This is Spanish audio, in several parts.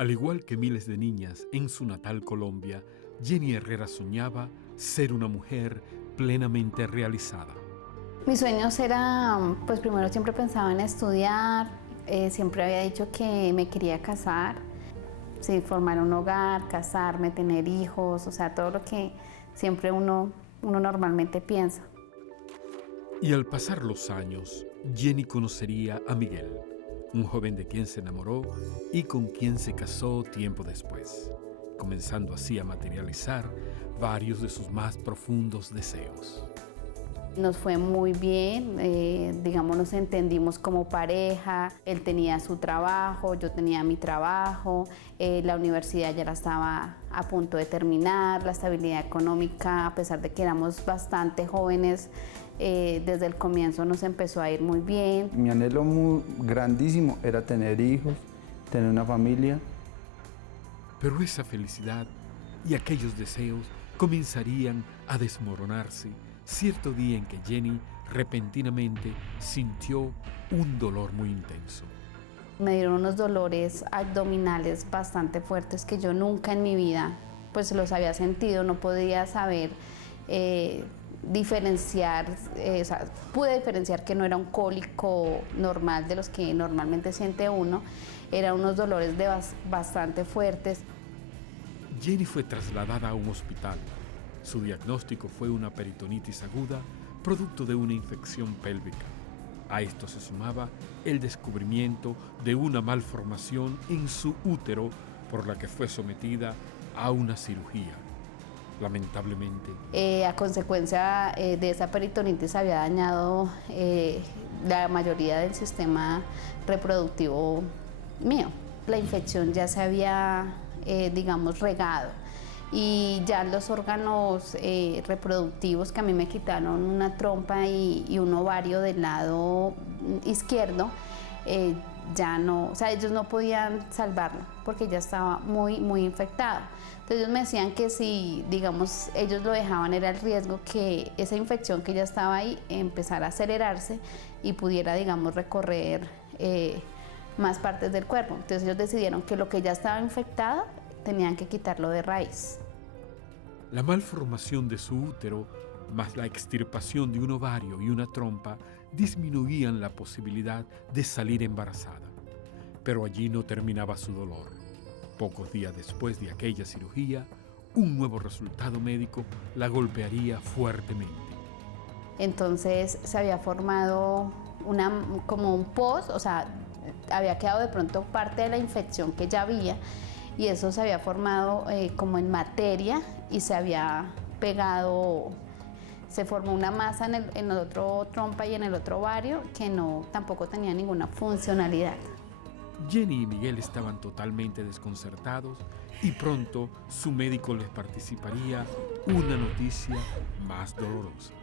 Al igual que miles de niñas en su natal Colombia, Jenny Herrera soñaba ser una mujer plenamente realizada. Mis sueños eran, pues primero siempre pensaba en estudiar, siempre había dicho que me quería casar, sí, formar un hogar, casarme, tener hijos, o sea, todo lo que siempre uno normalmente piensa. Y al pasar los años, Jenny conocería a Miguel, un joven de quien se enamoró y con quien se casó tiempo después, comenzando así a materializar varios de sus más profundos deseos. Nos fue muy bien, digamos, nos entendimos como pareja, él tenía su trabajo, yo tenía mi trabajo, la universidad ya la estaba a punto de terminar, la estabilidad económica, a pesar de que éramos bastante jóvenes, desde el comienzo nos empezó a ir muy bien. Mi anhelo muy grandísimo era tener hijos, tener una familia. Pero esa felicidad y aquellos deseos comenzarían a desmoronarse cierto día en que Jenny repentinamente sintió un dolor muy intenso. Me dieron unos dolores abdominales bastante fuertes que yo nunca en mi vida pues los había sentido, no podía saber diferenciar, o sea, pude diferenciar que no era un cólico normal de los que normalmente siente uno, eran unos dolores bastante fuertes. Jenny fue trasladada a un hospital. Su diagnóstico fue una peritonitis aguda, producto de una infección pélvica. A esto se sumaba el descubrimiento de una malformación en su útero, por la que fue sometida a una cirugía. Lamentablemente, A consecuencia de esa peritonitis había dañado la mayoría del sistema reproductivo mío. La infección ya se había, digamos, regado y ya los órganos reproductivos, que a mí me quitaron una trompa y un ovario del lado izquierdo, ya no, o sea, ellos no podían salvarlo porque ya estaba muy, muy infectado. Entonces ellos me decían que si, digamos, ellos lo dejaban, era el riesgo que esa infección que ya estaba ahí empezara a acelerarse y pudiera, digamos, recorrer más partes del cuerpo. Entonces ellos decidieron que lo que ya estaba infectado tenían que quitarlo de raíz. la malformación de su útero, más la extirpación de un ovario y una trompa, disminuían la posibilidad de salir embarazada. Pero allí no terminaba su dolor. Pocos días después de aquella cirugía, un nuevo resultado médico la golpearía fuertemente. Entonces se había formado como un post, o sea, había quedado de pronto parte de la infección que ya había y eso se había formado como en materia y se había pegado, se formó una masa en el otro trompa y en el otro ovario que tampoco tenía ninguna funcionalidad. Jenny y Miguel estaban totalmente desconcertados y pronto su médico les participaría una noticia más dolorosa.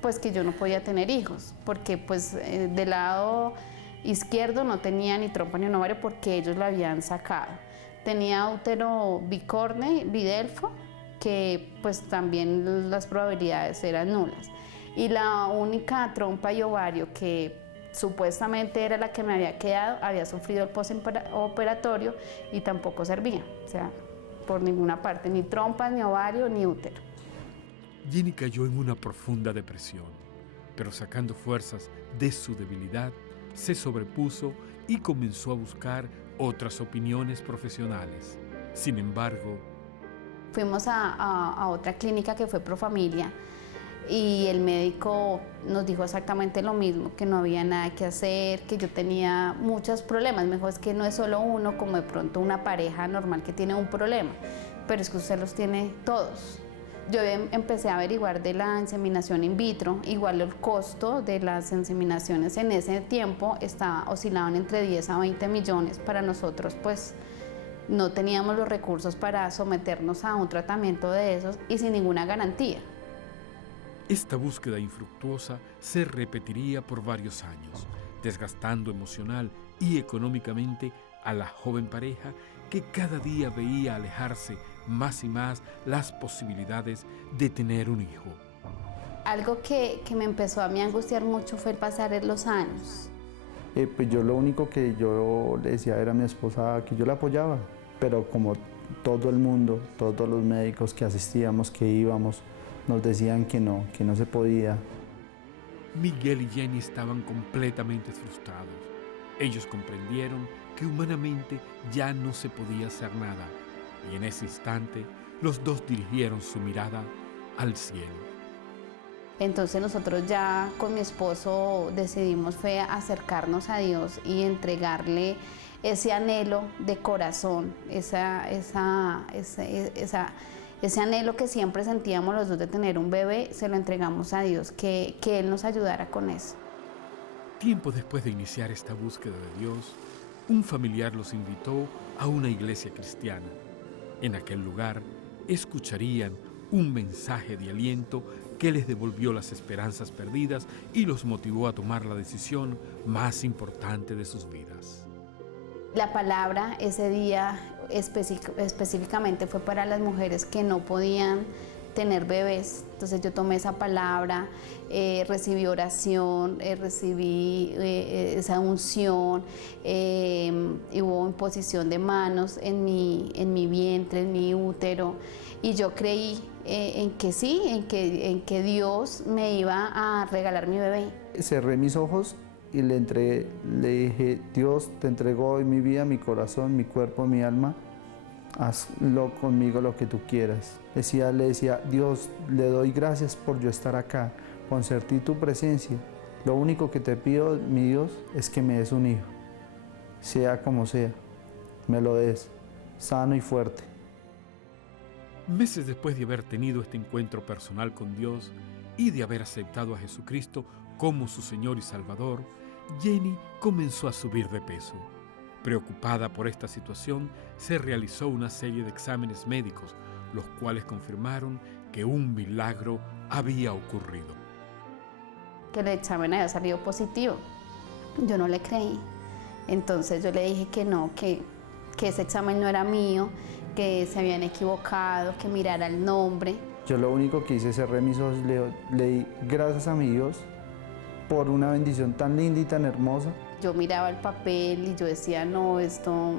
Pues que yo no podía tener hijos, porque pues del lado izquierdo no tenía ni trompa ni un ovario porque ellos lo habían sacado. Tenía útero bicorne, bidelfo, que pues también las probabilidades eran nulas. Y la única trompa y ovario que supuestamente era la que me había quedado, había sufrido el postoperatorio y tampoco servía, o sea, por ninguna parte, ni trompas, ni ovario, ni útero. Jenny cayó en una profunda depresión, pero sacando fuerzas de su debilidad, se sobrepuso y comenzó a buscar otras opiniones profesionales. Sin embargo, fuimos a otra clínica que fue Profamilia y el médico nos dijo exactamente lo mismo, que no había nada que hacer, que yo tenía muchos problemas. Me dijo, es que no es solo uno, como de pronto una pareja normal que tiene un problema, pero es que usted los tiene todos. Yo empecé a averiguar de la inseminación in vitro, igual el costo de las inseminaciones en ese tiempo oscilaban entre 10 a 20 millones. Para nosotros pues no teníamos los recursos para someternos a un tratamiento de esos y sin ninguna garantía. esta búsqueda infructuosa se repetiría por varios años, desgastando emocional y económicamente a la joven pareja que cada día veía alejarse más y más las posibilidades de tener un hijo. Algo que me empezó a mí angustiar mucho fue el pasar de los años. Pues yo lo único que yo le decía era a mi esposa que yo la apoyaba, pero como todo el mundo, todos los médicos que asistíamos, que íbamos, nos decían que no se podía. Miguel y Jenny estaban completamente frustrados. Ellos comprendieron que humanamente ya no se podía hacer nada, y en ese instante los dos dirigieron su mirada al cielo. Entonces nosotros ya con mi esposo decidimos fue acercarnos a Dios y entregarle ese anhelo de corazón, ese anhelo que siempre sentíamos los dos de tener un bebé, se lo entregamos a Dios, que Él nos ayudara con eso. Tiempo después de iniciar esta búsqueda de Dios, un familiar los invitó a una iglesia cristiana. En aquel lugar escucharían un mensaje de aliento que les devolvió las esperanzas perdidas y los motivó a tomar la decisión más importante de sus vidas. La palabra ese día específicamente fue para las mujeres que no podían tener bebés. Entonces yo tomé esa palabra, recibí oración, recibí esa unción, hubo imposición de manos en mi vientre, en mi útero, y yo creí en que sí, en que Dios me iba a regalar mi bebé. Cerré mis ojos y le dije, Dios, te entrego hoy mi vida, mi corazón, mi cuerpo, mi alma. Hazlo conmigo lo que tú quieras. Le decía, Dios, le doy gracias por yo estar acá, por sentir tu presencia. Lo único que te pido, mi Dios, es que me des un hijo. Sea como sea, me lo des, sano y fuerte. Meses después de haber tenido este encuentro personal con Dios y de haber aceptado a Jesucristo como su Señor y Salvador, Jenny comenzó a subir de peso. Preocupada por esta situación, se realizó una serie de exámenes médicos, los cuales confirmaron que un milagro había ocurrido. Que el examen había salido positivo. Yo no le creí. Entonces yo le dije que no, que ese examen no era mío, que se habían equivocado, que mirara el nombre. Yo lo único que hice, cerré mis ojos y le di gracias a mi Dios por una bendición tan linda y tan hermosa. Yo miraba el papel y yo decía, no, esto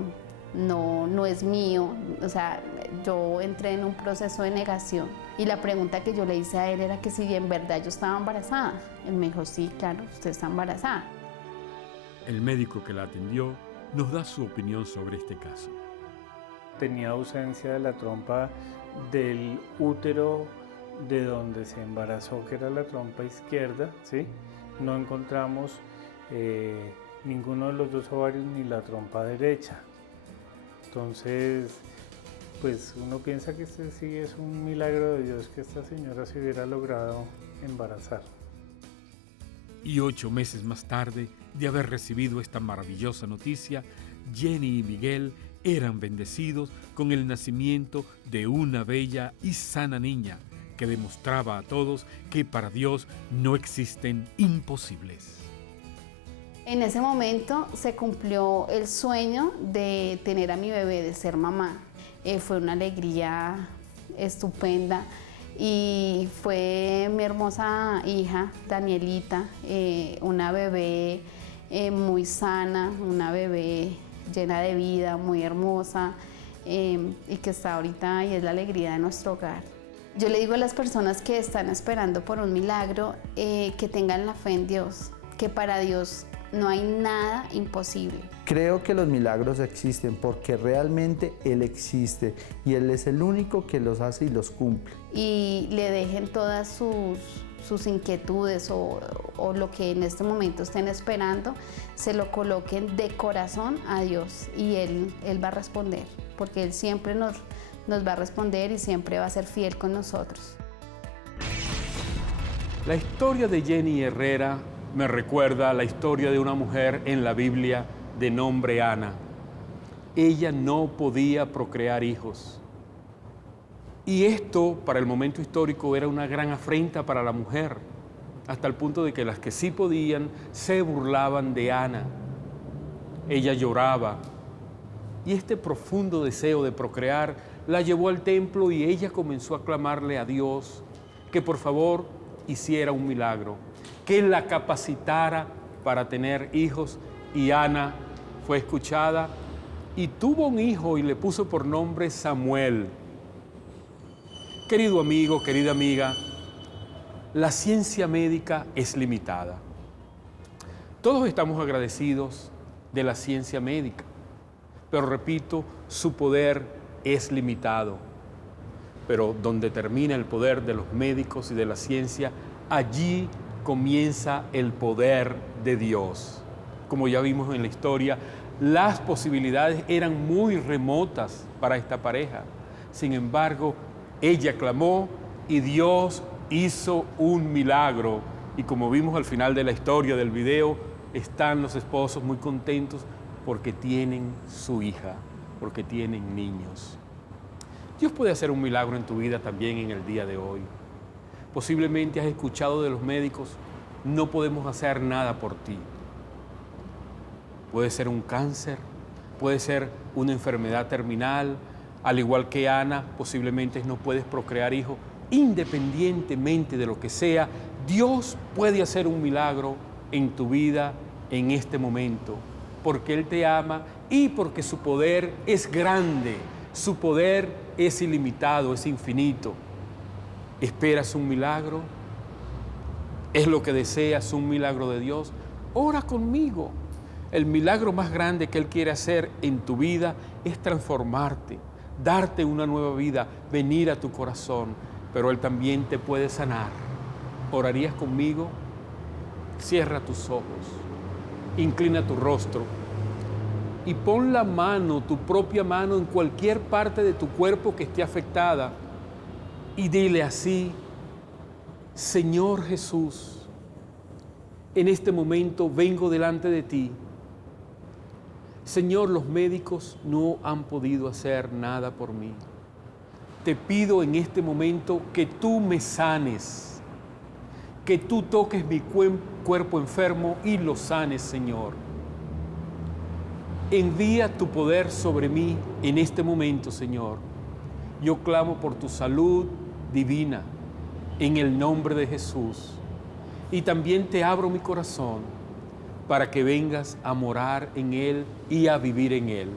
no es mío. O sea, yo entré en un proceso de negación. Y la pregunta que yo le hice a él era que si en verdad yo estaba embarazada. Él me dijo, sí, claro, usted está embarazada. El médico que la atendió nos da su opinión sobre este caso. Tenía ausencia de la trompa del útero de donde se embarazó, que era la trompa izquierda, ¿sí? No encontramos ninguno de los dos ovarios ni la trompa derecha. Entonces, pues uno piensa que este sí es un milagro de Dios que esta señora se hubiera logrado embarazar. Y 8 meses más tarde de haber recibido esta maravillosa noticia, Jenny y Miguel eran bendecidos con el nacimiento de una bella y sana niña que demostraba a todos que para Dios no existen imposibles. En ese momento se cumplió el sueño de tener a mi bebé, de ser mamá. Fue una alegría estupenda y fue mi hermosa hija, Danielita, una bebé muy sana, una bebé llena de vida, muy hermosa, y que está ahorita y es la alegría de nuestro hogar. Yo le digo a las personas que están esperando por un milagro que tengan la fe en Dios, que para Dios no hay nada imposible. Creo que los milagros existen porque realmente Él existe y Él es el único que los hace y los cumple. Y le dejen todas sus inquietudes o lo que en este momento estén esperando, se lo coloquen de corazón a Dios y Él va a responder, porque Él siempre nos va a responder y siempre va a ser fiel con nosotros. La historia de Jenny Herrera me recuerda a la historia de una mujer en la Biblia de nombre Ana. Ella no podía procrear hijos. Y esto, para el momento histórico, era una gran afrenta para la mujer, hasta el punto de que las que sí podían se burlaban de Ana. Ella lloraba, y este profundo deseo de procrear la llevó al templo y ella comenzó a clamarle a Dios que por favor hiciera un milagro, que la capacitara para tener hijos y Ana fue escuchada y tuvo un hijo y le puso por nombre Samuel. Querido amigo, querida amiga, la ciencia médica es limitada. Todos estamos agradecidos de la ciencia médica, pero repito, su poder es limitado. Pero donde termina el poder de los médicos y de la ciencia, allí comienza el poder de Dios. Como ya vimos en la historia, las posibilidades eran muy remotas para esta pareja. Sin embargo, ella clamó y Dios hizo un milagro. Y como vimos al final de la historia del video, están los esposos muy contentos porque tienen su hija, porque tienen niños. Dios puede hacer un milagro en tu vida también en el día de hoy. Posiblemente has escuchado de los médicos, no podemos hacer nada por ti. Puede ser un cáncer, puede ser una enfermedad terminal, al igual que Ana, posiblemente no puedes procrear hijos. Independientemente de lo que sea, Dios puede hacer un milagro en tu vida en este momento, porque Él te ama y porque su poder es grande, su poder es ilimitado, es infinito. ¿Esperas un milagro? ¿Es lo que deseas, un milagro de Dios? Ora conmigo. El milagro más grande que Él quiere hacer en tu vida es transformarte, darte una nueva vida, venir a tu corazón, pero Él también te puede sanar. ¿Orarías conmigo? Cierra tus ojos, inclina tu rostro y pon la mano, tu propia mano, en cualquier parte de tu cuerpo que esté afectada y dile así: Señor Jesús, en este momento vengo delante de ti. Señor, los médicos no han podido hacer nada por mí. Te pido en este momento que tú me sanes, que tú toques mi cuerpo enfermo y lo sanes, Señor. Envía tu poder sobre mí en este momento, Señor. Yo clamo por tu salud divina en el nombre de Jesús. Y también te abro mi corazón para que vengas a morar en Él y a vivir en Él.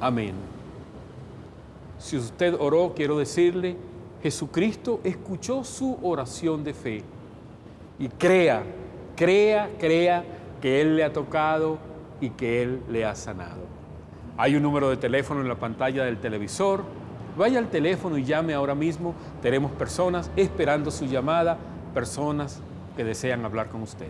Amén. Si usted oró, quiero decirle, Jesucristo escuchó su oración de fe. Y crea que Él le ha tocado y que Él le ha sanado. Hay un número de teléfono en la pantalla del televisor. Vaya al teléfono y llame ahora mismo. Tenemos personas esperando su llamada, personas que desean hablar con usted.